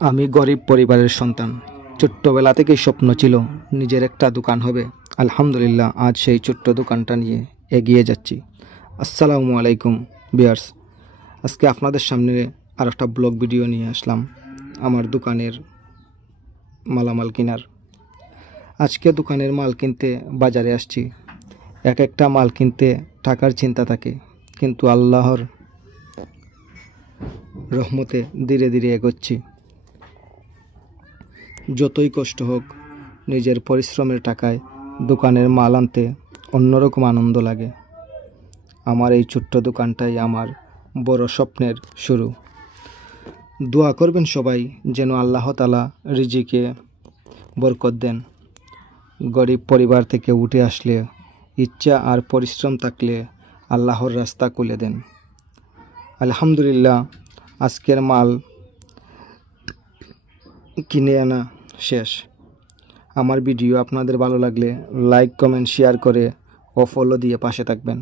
আমি গরিব পরিবারের সন্তান। ছোট্টবেলা থেকেই স্বপ্ন ছিল নিজের একটা দোকান হবে। আলহামদুলিল্লাহ আজ সেই ছোট্ট দোকানটা নিয়ে এগিয়ে যাচ্ছি। আসসালামু আলাইকুম ভিউয়ার্স, আজকে আপনাদের সামনে আর একটা ব্লগ ভিডিও নিয়ে আসলাম আমার দোকানের মালামাল কেনার। আজকে দোকানের মাল কিনতে বাজারে আসছি। এক একটা মাল কিনতে টাকার চিন্তা থাকে, কিন্তু আল্লাহর রহমতে ধীরে ধীরে এগোচ্ছি। যতই কষ্ট হোক, নিজের পরিশ্রমের টাকায় দোকানের মাল আনতে অন্যরকম আনন্দ লাগে। আমার এই ছোট্ট দোকানটাই আমার বড় স্বপ্নের শুরু। দোয়া করবেন সবাই যেন আল্লাহ তাআলা রিজিকে বরকত দেন। গরিব পরিবার থেকে উঠে আসলে, ইচ্ছা আর পরিশ্রম থাকলে আল্লাহর রাস্তা খুলে দেন। আলহামদুলিল্লাহ আজকের মাল কিনে আনা শেষ। আমার ভিডিও আপনাদের ভালো লাগলে লাইক, কমেন্ট, শেয়ার করে ও ফলো দিয়ে পাশে থাকবেন।